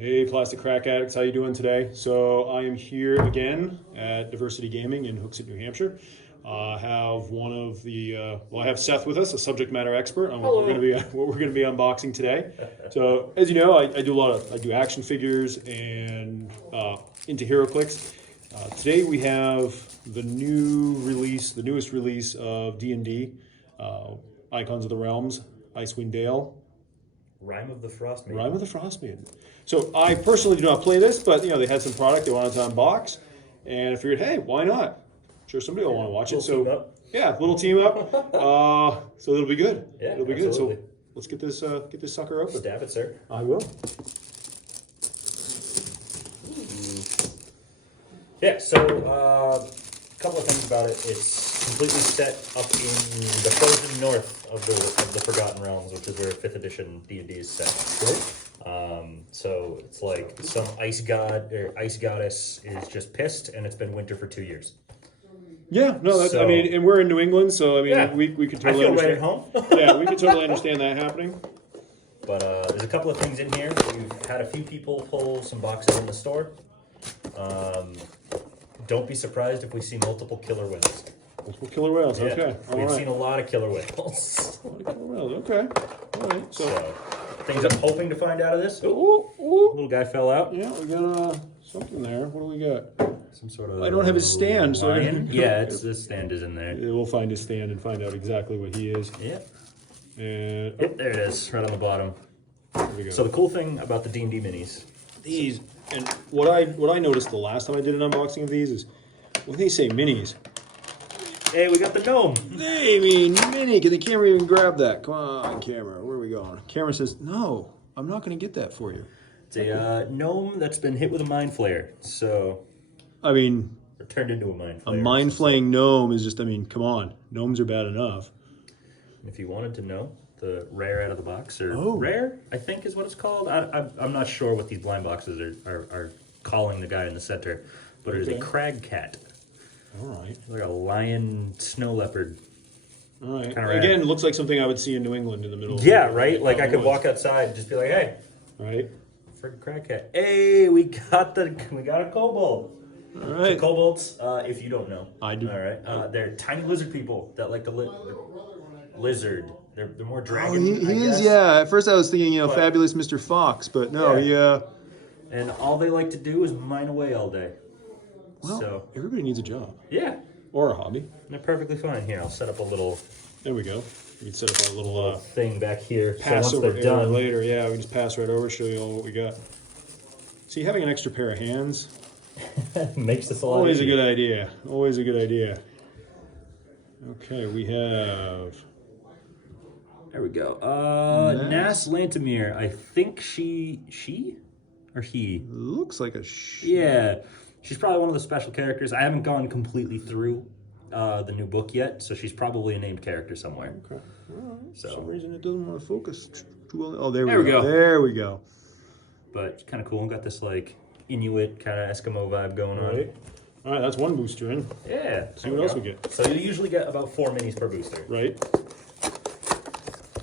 Hey, Plastic Crack Addicts, how you doing today? So I am here again at Diversity Gaming in Hooksett, New Hampshire. I have one of the I have Seth with us, a subject matter expert on what we're going to be unboxing today. So as you know, I do action figures and into HeroClix. Today we have the newest release of D&D, Icons of the Realms, Icewind Dale. Rime of the Frostmaiden. Rime of the Frostmaiden. So I personally do not play this, but they had some product they wanted to unbox, and I figured, hey, why not? I'm sure somebody will want to watch it. So yeah, little team up. So it'll be good. Yeah, it'll be absolutely. good. So let's get this sucker open. Stab it, sir. I will. Yeah. So a couple of things about it. It's completely set up in the frozen north of the Forgotten Realms, which is where 5th edition D&D is set. Great. So it's like some ice god or ice goddess is just pissed, and it's been winter for 2 years. Yeah, no, that's, I mean, and we're in New England, so I mean, yeah, we could totally I feel understand. right at home. Yeah, we could totally understand that happening. But there's a couple of things in here. We've had a few people pull some boxes in the store. Don't be surprised if we see multiple killer whales. Multiple killer whales, Yeah, okay. we've seen a lot of killer whales. A lot of killer whales, okay. All right, so things I'm hoping to find out of this. ooh. Little guy fell out. Yeah, we got something there. What do we got? Some sort of. I don't have his stand, so yeah, this stand is in there. We'll find his stand and find out exactly what he is. Yeah. And Yep, there it is, right on the bottom. there we go. So the cool thing about the D&D minis. These, and what I noticed the last time I did an unboxing of these is when they say minis, Hey, we got the gnome. they mean mini. Can the camera even grab that? Come on, camera. Where are we going? Camera says, no, I'm not going to get that for you. It's a gnome that's been hit with a mind flayer. So, I mean, or turned into a mind a flayer. mind flaying gnome is just, I mean, come on. Gnomes are bad enough. If you wanted to know, the rare out of the box, or Oh. rare, I think is what it's called. I'm not sure what these blind boxes are calling the guy in the center, but it is a crag cat. All right. Like a lion snow leopard. All right. Kinda rad. Again, looks like something I would see in New England in the middle of Yeah, the right? Like I could woods. walk outside and just be like, hey, Right. friggin' crag cat. Hey, we got a kobold. All So right. kobolds, if you don't know. I do. All right. They're tiny lizard people that like to lizard. They're more dragon. He I is, guess. yeah. At first I was thinking, But- fabulous Mr. Fox, but no, Yeah. And all they like to do is mine away all day. Well, So everybody needs a job yeah, or a hobby. they're perfectly fine. Here, I'll set up a little There we go. We can set up our little thing back here. pass so over once they're area done, later. Yeah, we can just pass right over, show you all what we got. See, having an extra pair of hands, makes this a lot always a easier. good idea. Always a good idea. Okay, we have. There we go. Nas Lantimir. I think she or he. Looks like a. Yeah, she's probably one of the special characters. I haven't gone completely through the new book yet, so she's probably a named character somewhere. Okay. All right. So- For some reason it doesn't want to focus too well. Oh, there There we we go. go. There we go. But kind of cool. Got this like Inuit kind of Eskimo vibe going on. Right. All right, that's one booster in. Yeah. See what else we get. So you usually get about 4 minis per booster. Right.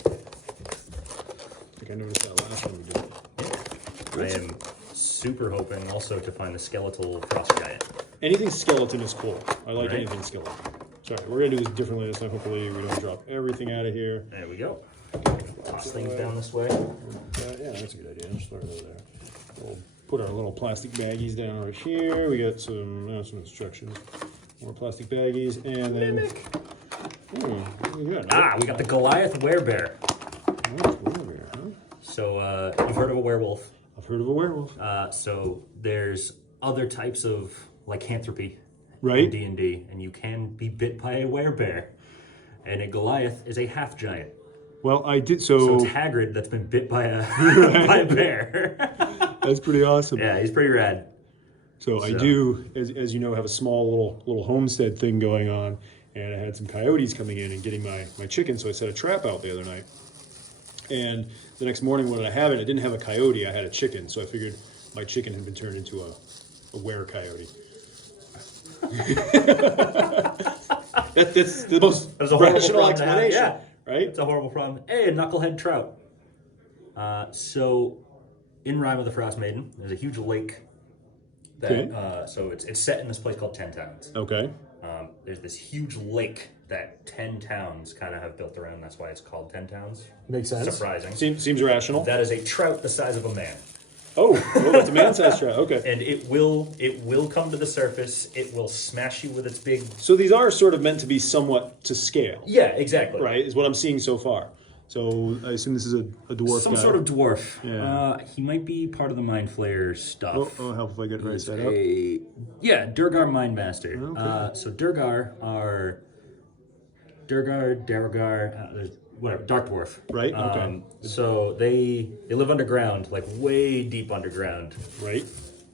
I think I noticed that last one we did. I am super hoping also to find the skeletal frost giant. Anything skeleton is cool. I like Right. anything skeleton. Sorry, we're gonna do this differently this time. Hopefully we don't drop everything out of here. There we go. Toss things down this way. Yeah, that's a good idea. Just throw it over there. We'll put our little plastic baggies down over here. We got some instructions. More plastic baggies, and then. Mimic. What do we got? Ah, we got the Goliath werebear. What's over here, huh? So you've heard of a werewolf. I've heard of a werewolf. So there's other types of lycanthropy Right. in D&D, and you can be bit by a werebear. And a Goliath is a half giant. Well, I did So it's Hagrid that's been bit by a by a bear. That's pretty awesome. Yeah, he's pretty rad. So I do, as you know, have a small little homestead thing going on, and I had some coyotes coming in and getting my chicken, so I set a trap out the other night. And the next morning when I have it, I didn't have a coyote, I had a chicken, so I figured my chicken had been turned into a were-coyote. That's the most rational explanation, yeah. right? It's a horrible problem. Hey, a knucklehead trout. So in Rime of the Frostmaiden, there's a huge lake. That so it's set in this place called 10 Towns. Okay. There's this huge lake that 10 towns kind of have built around. That's why it's called 10 Towns. Makes sense. Surprising. Seems rational. That is a trout the size of a man. Oh, that's a man-sized trout. Okay. And it will come to the surface. It will smash you with its big. So these are sort of meant to be somewhat to scale. Yeah, exactly. Right, is what I'm seeing so far. So I assume this is a dwarf Some guy. sort of dwarf. Yeah. He might be part of the Mind Flayer stuff. Oh, help if I get it right set up. Yeah, Durgar Mindmaster. Okay. So Durgar are Durgar, whatever, Dark Dwarf. Right, okay. So they live underground, like way deep underground. Right.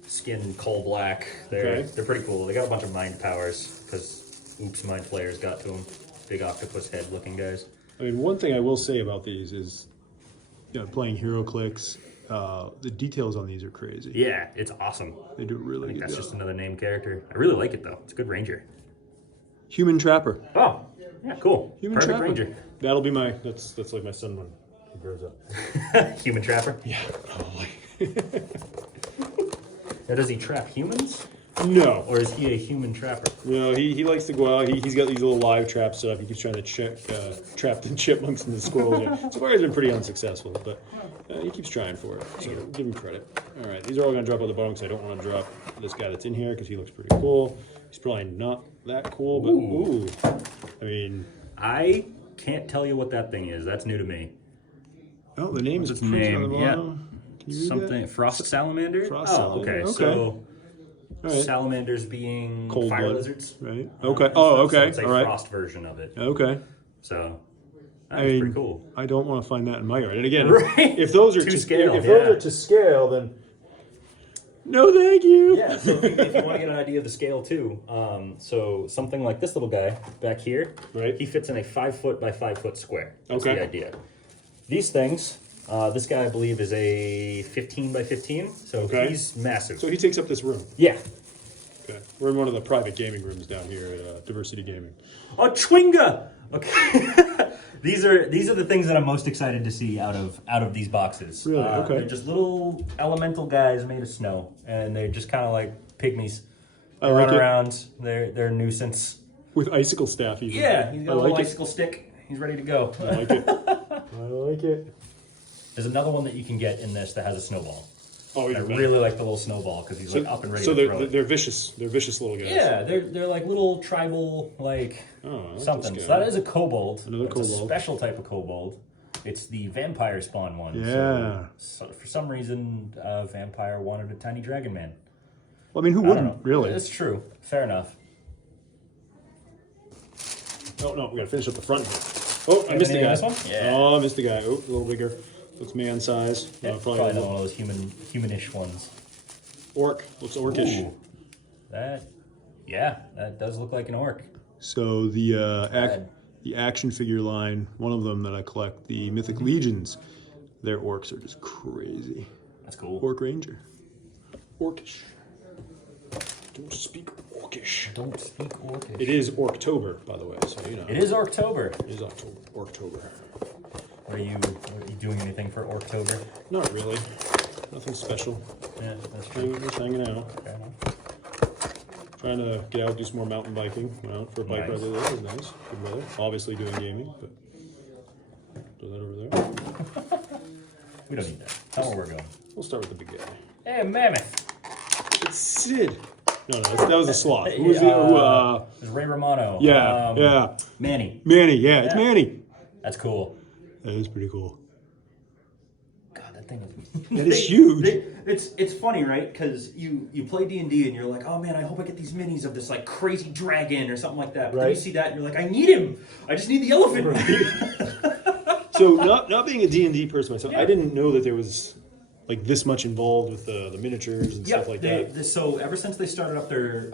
Skin coal black. They're pretty cool. They got a bunch of mind powers because Mind Flayers got to them. Big octopus head looking guys. I mean, one thing I will say about these is, playing HeroClix, the details on these are crazy. Yeah, it's awesome. They do a really good job. That's just another named character. I really like it though. It's a good ranger. Human Trapper. Oh, yeah, cool. Human Perfect Trapper. ranger. That'll be that's like my son when he grows up. Human trapper. Yeah, probably. Now, does he trap humans, No. or is he a human trapper? No, he likes to go out. He's got these little live traps set up. He keeps trying to trap the chipmunks and the squirrels. So far, he's been pretty unsuccessful, but he keeps trying for it. So give him credit. All right, these are all going to drop on the bottom because I don't want to drop this guy that's in here because he looks pretty cool. He's probably not that cool, but ooh. I mean, I can't tell you what that thing is. That's new to me. Oh, the name is its printed on the name? Yeah. bottom. Can you read Something that? frost salamander. Frost salamander, okay. okay. So All right. salamanders being Cold fire blood. lizards. Right. Okay. Oh, okay. So it's a All right. frost version of it. Okay. So I that's mean, pretty cool. I don't want to find that in my yard. And again, Right. if those are To scale, if yeah. those are to scale, then no, thank you. Yeah, so if you want to get an idea of the scale too, so something like this little guy back here, Right. he fits in a 5 foot by 5 foot square. That's Okay. the idea. These things, this guy I believe is a 15 by 15, so Okay. he's massive. So he takes up this room. Yeah. Okay. We're in one of the private gaming rooms down here at Diversity Gaming. A Chwinga! Okay. These are the things that I'm most excited to see out of these boxes. Really? Okay. They're just little elemental guys made of snow, and they're just kind of like pygmies. They I like run it. around. They're a nuisance. With icicle staff even. Yeah, he's got I a little like it. icicle stick. He's ready to go. I like it. I like it. There's another one that you can get in this that has a snowball. Oh, I you're right. really like the little snowball because he's like up and ready So to throw it. they're vicious. They're vicious little guys. Yeah, they're like little tribal like Oh, I like something. this So guy. that is a kobold. Another It's a kobold. special type of kobold. It's the vampire spawn one. Yeah. So for some reason, a vampire wanted a tiny dragon man. Well, I mean, who I don't know. wouldn't really? It's true. Fair enough. No, we gotta finish up the front here. Oh, I missed the Anything guy. in this one? Yeah. Oh, I missed the guy. Oh, a little bigger. Looks man size. Yeah, Probably probably a not little one of those humanish ones. orc. Looks orcish. Ooh. That does look like an orc. So the Bad. the action figure line, one of them that I collect, the Mythic Legions, their orcs are just crazy. That's cool. Orc Ranger. Orcish. Don't speak orcish. Don't speak orcish. It is Orktober, by the way, so you know. It is October. It is October. Orktober. Are you doing anything for October? Not really. Nothing special. Yeah, that's true. Just hanging out. Fair enough. Trying to get out, do some more mountain biking. Went out for a bike Nice. ride. That was nice. Good weather. Obviously doing gaming, but do that over there. We don't need that. Tell where we're going. We'll start with the big guy. Hey, mammoth. It's Sid. No, that was a sloth. Who was the? There's Ray Romano. Yeah. Manny. Manny. Yeah, it's Yeah. Manny. That's cool. That is pretty cool. God, that thing is. That is huge. It's funny, right? Because you play D&D and you're like, oh man, I hope I get these minis of this like crazy dragon or something like that. But then you Right. see that and you're like, I need him. I just need the elephant. So not being a D&D person myself, Yeah. I didn't know that there was like this much involved with the miniatures and Yeah, stuff like that. so ever since they started up their,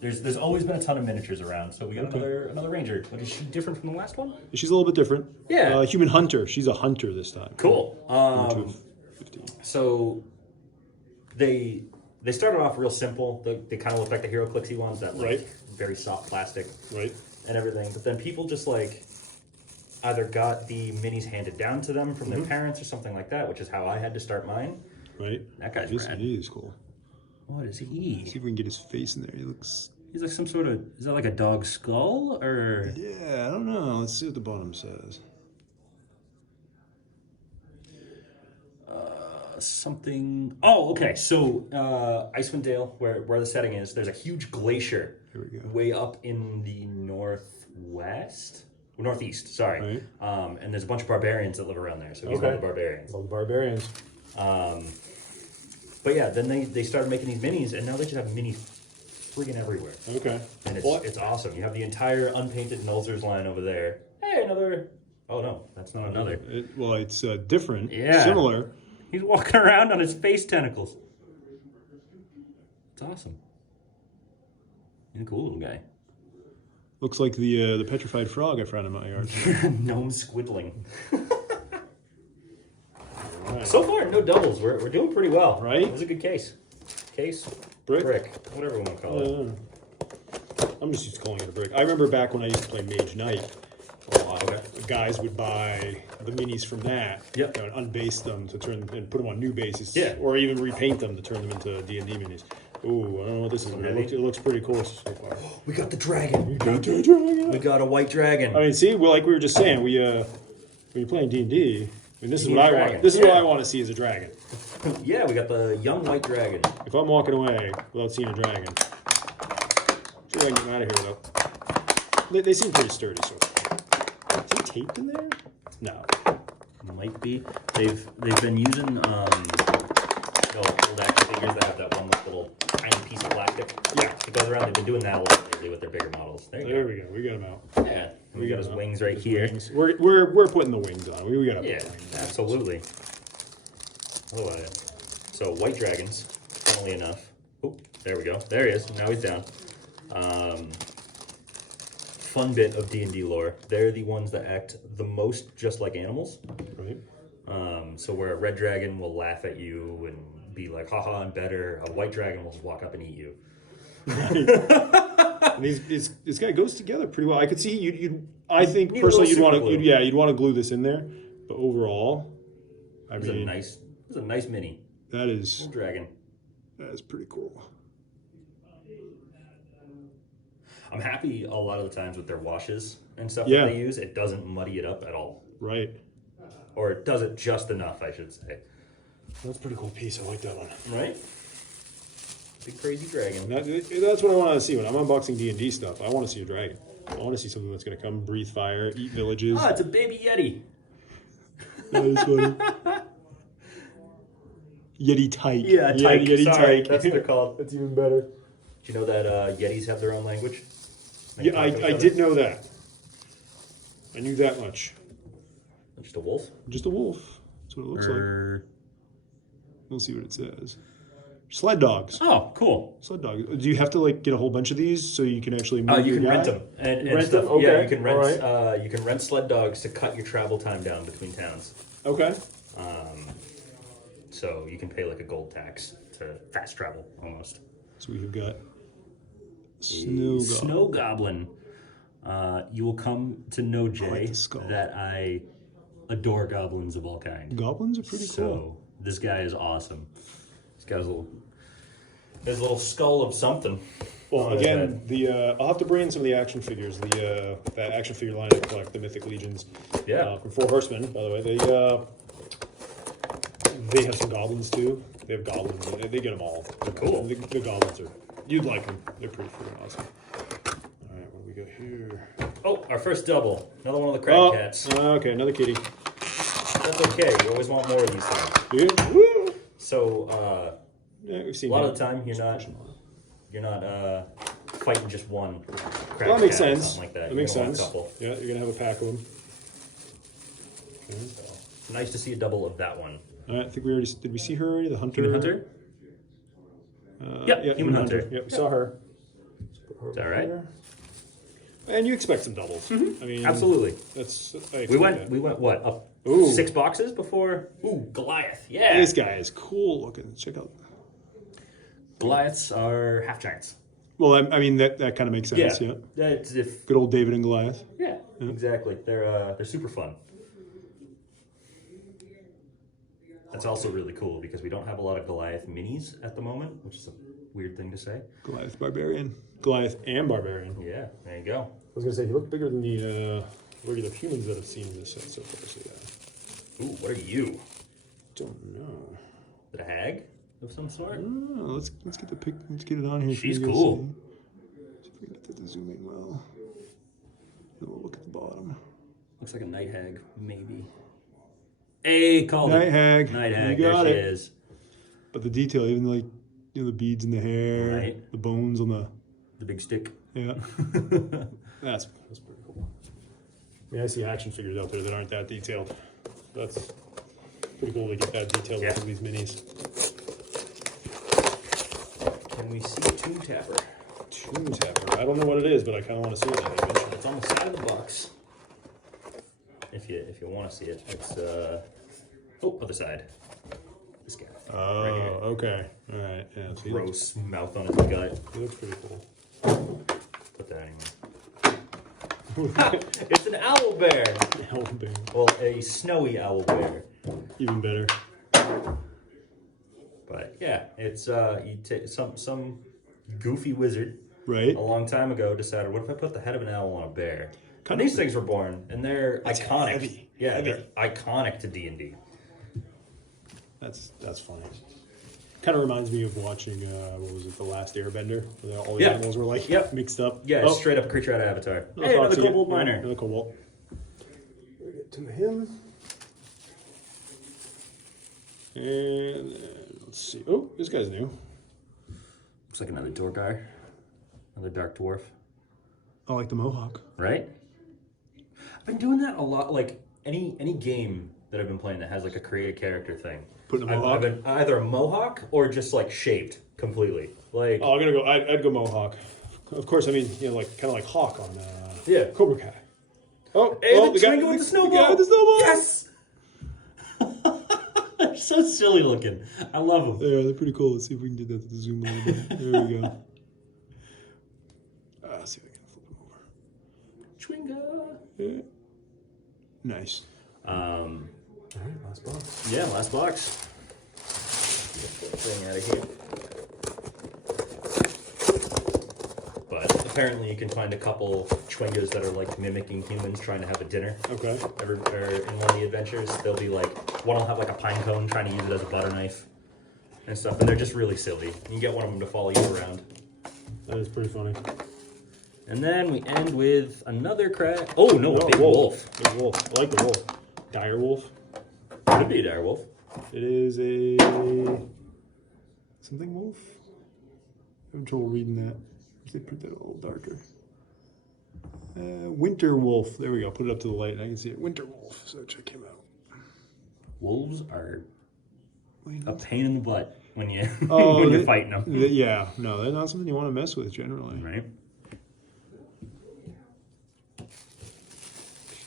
there's always been a ton of miniatures around. So we got another ranger. But is she different from the last one? She's a little bit different. Yeah. Human hunter. She's a hunter this time. Cool. Two of 15. So they started off real simple. They kind of look like the HeroClixy ones that like Right. very soft plastic Right. and everything. But then people just like either got the minis handed down to them from their parents or something like that, which is how I had to start mine. Right? That guy's This rad. he is cool. What is he? See if we can get his face in there. He looks... He's like some sort of... Is that like a dog skull, or... Yeah, I don't know. Let's see what the bottom says. Something... Oh, okay. So, Icewind Dale, where the setting is, there's a huge glacier. Here we go. Way up in the northeast, sorry. Right. And there's a bunch of barbarians that live around there, so he's one of the barbarians. All the barbarians. But yeah, then they started making these minis, and now they just have minis friggin' everywhere. Okay. And it's awesome. You have the entire unpainted Nolzur's line over there. Hey, another... Oh, no, that's not another. It's different. Yeah. Similar. He's walking around on his face tentacles. It's awesome. He's a cool little guy. Looks like the petrified frog I found in my yard. Gnome squiddling. Right. So far, no doubles. We're doing pretty well. Right? It was a good case. Case? Brick? Whatever we want to call it. I'm just used to calling it a brick. I remember back when I used to play Mage Knight, guys would buy the minis from that, Yep. and unbase them to turn and put them on new bases, Yeah. or even repaint them to turn them into D&D minis. Ooh, I don't know what this is. It looks pretty cool so far. We got the dragon. We got the dragon. We got a white dragon. I mean, see, like we were just saying, when you're playing D&D, I mean, this is You what need I a want. dragon. This is what I want to see as a dragon. Yeah, we got the young white dragon. If I'm walking away without seeing a dragon, sure I can get them out of here though. They seem pretty sturdy so far. Is he taped in there? No. Might be. They've been using old action figures that have that one little tiny piece of plastic. Yeah. It goes around. They've been doing that a lot lately with their bigger models. There you There we go. We got him out. go. Yeah. And we got his him out. wings right His here. wings. We're putting the wings on. We got to. Yeah, absolutely. Oh, so white dragons, funnily enough. Oh, there we go. There he is. Now he's down. Fun bit of D&D lore. They're the ones that act the most just like animals. Right. So where a red dragon will laugh at you and be like, haha, I'm better. A white dragon will just walk up and eat you. And this guy goes together pretty well. I could see I think Need a personally little you'd want super to glue. you'd want to glue this in there, but overall, It's a nice mini. that is Little dragon. pretty cool. I'm happy a lot of the times with their washes and stuff Yeah. that they use. It doesn't muddy it up at all. Right. Or it does it just enough, I should say. That's a pretty cool piece. I like that one. Right? Big crazy dragon. That's what I want to see when I'm unboxing D&D stuff. I want to see a dragon. I want to see something that's going to come, breathe fire, eat villages. Oh, it's a baby Yeti. That is funny. Yeti tyke. Yeah, tyke. Yeti Sorry, tyke. that's what they're called. That's even better. Do you know that Yetis have their own language? Yeah, I did know that. I knew that much. Just a wolf? Just a wolf. That's what it looks like. Or... We'll see what it says. Sled dogs. Oh, cool. Sled dogs. Do you have to get a whole bunch of these so you can actually move You your can guy? rent them. And Rent stuff. them? Okay. Yeah, you can rent. All You can rent sled dogs to cut your travel time down between towns. Okay. So you can pay like a gold tax to fast travel almost. So we've got Snow Goblin. You will come to know, Jay, like the skull. that I adore goblins of all kinds. Goblins are pretty So cool. this guy is awesome. He's got his little skull of something. Well, on his again, head. I'll have to bring in some of the action figures. That action figure line I collect, the Mythic Legions. Yeah. From Four Horsemen, by the way. They have some goblins too. They have goblins. They get them all. They're cool. The goblins are. You'd like them. They're pretty freaking awesome. All right, what do we got here? Oh, our first double. Another one of the crab cats. Okay, another kitty. That's okay. You always want more of these things. Dude, woo! So, Yeah, we've a seen lot him. of the time you're not fighting just one crab Well, that makes cat or sense. something like that. That You're makes gonna want sense. a couple. Yeah, you're gonna have a pack of them. Okay. So, nice to see a double of that one. All right, I think did we see her already? The hunter. Human hunter? Yeah, human hunter. Yep, we saw her. Is that right? And you expect some doubles. I mean, Absolutely. That's We went what, up Ooh. 6 boxes before? Ooh, Goliath. Yeah. This guy is cool looking. Check out. Goliaths are half giants. Well, I mean that kind of makes sense. Yeah. That's if Good old David and Goliath. exactly. They're super fun. That's also really cool because we don't have a lot of Goliath minis at the moment, which is a weird thing to say. Goliath Barbarian. Goliath and Barbarian. Yeah, there you go. I was going to say, he looked bigger than the regular humans that I've seen in this set so far. So, yeah. Ooh, what are you? Don't know. Is it a hag of some sort? Let's get the pic. Let's get it on here. She's so you cool. can see. See if we can get that to zoom in well. Then we'll look at the bottom. Looks like a night hag, maybe. Hey, called Night it. hag. Night hag. You got there she it. is. But the detail, even like the beads in the hair, Right. the bones on the big stick. Yeah. That's pretty cool. I mean, I see action figures out there that aren't that detailed. That's pretty cool to get that detail out of these minis. Can we see Tomb Tapper? Tomb Tapper. I don't know what it is, but I kind of want to see it. Eventually. It's on the side of the box. If you want to see it, it's other side. This guy. Oh, right here. okay. All right. Yeah. So he Gross mouth on his gut. looks pretty cool. Put that anyway. It's an owl bear. Owl bear. Well, a snowy owl bear. Even better. But yeah, it's you take some goofy wizard Right. a long time ago decided, what if I put the head of an owl on a bear? And Kinda these things were born, and they're It's iconic. heavy. Yeah, Heavy. they're iconic to D&D. That's funny. Kind of reminds me of watching what was it, The Last Airbender, where all the Yeah. animals were like Yep. mixed up. Yeah, Oh, straight up creature out of Avatar. no, Hey, another Foxy. kobold Yeah, miner. Another kobold. We get to him. And let's see. Oh, this guy's new. Looks like another Dorgar. Another dark dwarf. I like the mohawk. Right? I've been doing that a lot. Like any game that I've been playing that has like a create a character thing. Putting a I've mohawk? been either a mohawk or just like shaped completely. Like Oh, I'm gonna go. I'd go mohawk. Of course, I mean, like kind of like Hawk on yeah. Cobra Kai. Oh, Hey, oh, the Twingo with the snowball. The guy with the snowball. Yes. They're so silly looking. I love them. Yeah, they're pretty cool. Let's see if we can get that to zoom a little bit. There we go. Let's see if I can flip them over. Twingo. Yeah. Nice. All right, last box. Yeah, last box. Get that thing out of here. But apparently you can find a couple Chwingas that are like mimicking humans trying to have a dinner. Okay. Or in one of the adventures, they'll be like, one will have like a pine cone trying to use it as a butter knife and stuff, and they're just really silly. You can get one of them to follow you around. That is pretty funny. And then we end with another crab. Oh no, a big wolf. wolf. Big wolf. I like the wolf. Dire wolf. Could be a dire wolf. It is a something wolf. I'm trouble reading that. They put that a little darker. Winter wolf. There we go. Put it up to the light, and I can see it. Winter wolf. So check him out. Wolves are a pain in the butt when you Oh, when you're fighting them. Yeah, no, they're not something you want to mess with generally. Right.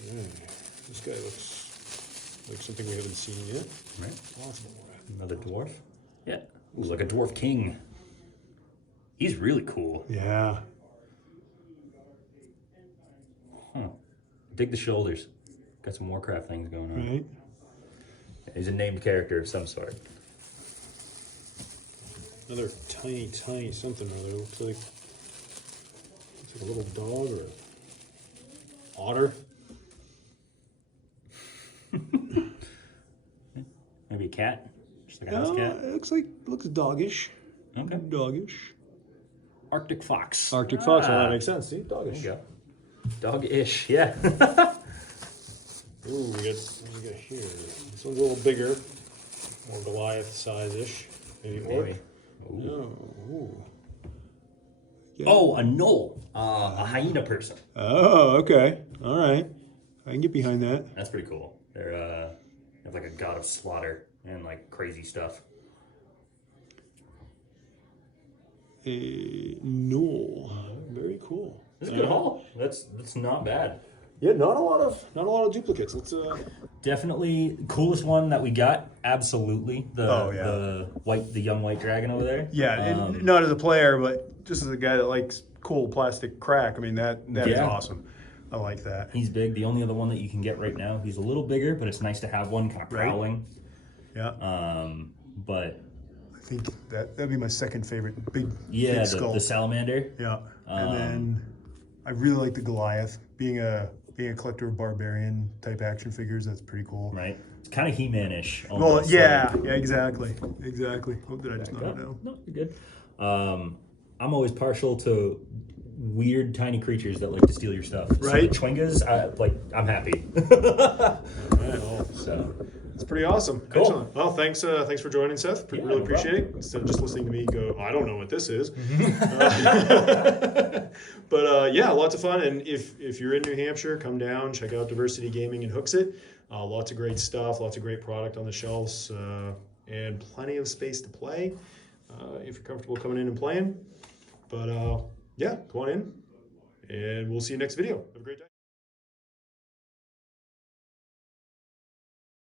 Okay. This guy looks like something we haven't seen yet. Right. Awesome. Another dwarf. Yeah. Looks like a dwarf king. He's really cool. Yeah. Huh. Dig the shoulders. Got some Warcraft things going on. Right. He's a named character of some sort. Another tiny something or other. Looks like a little dog or an otter. Maybe a cat. Just like a house cat. It looks doggish. Okay. Doggish. Arctic fox. Arctic fox. Well, that makes sense. See, doggish. There you go. Dog-ish. Yeah. Ooh, we got here. This one's a little bigger, more Goliath size-ish. Maybe orc. Maybe. Ooh. No. Ooh. Yeah. Oh, a knoll. A hyena person. Oh, okay. All right. I can get behind that. That's pretty cool. They're have like a god of slaughter and like crazy stuff. A knoll. Very cool. This is a good haul. That's not bad. Yeah, not a lot of duplicates. Let's Definitely coolest one that we got. Absolutely. The young white dragon over there. Yeah, and not as a player, but just as a guy that likes cool plastic crack. I mean that is awesome. I like that. He's big. The only other one that you can get right now, he's a little bigger, but it's nice to have one kind of prowling. Yeah. But I think that'd be my second favorite. Big yeah, skull. the salamander. Yeah. And then I really like the Goliath. Being a collector of barbarian type action figures, that's pretty cool. Right. It's kind of He-Man-ish. Well, Almost, yeah, like, yeah, exactly. Oh, did I just knock it down? No, you're good. I'm always partial to weird tiny creatures that like to steal your stuff. Right. So the Chwingas, I'm happy. All right, well, So it's pretty awesome. Cool. Excellent. Well, thanks for joining, Seth. Yeah, Really no appreciate it. Instead of just listening to me go, I don't know what this is. But yeah, lots of fun. And if you're in New Hampshire, come down, check out Diversity Gaming in Hooksett. Lots of great stuff, lots of great product on the shelves, and plenty of space to play if you're comfortable coming in and playing. But yeah, come on in, and we'll see you next video. Have a great day.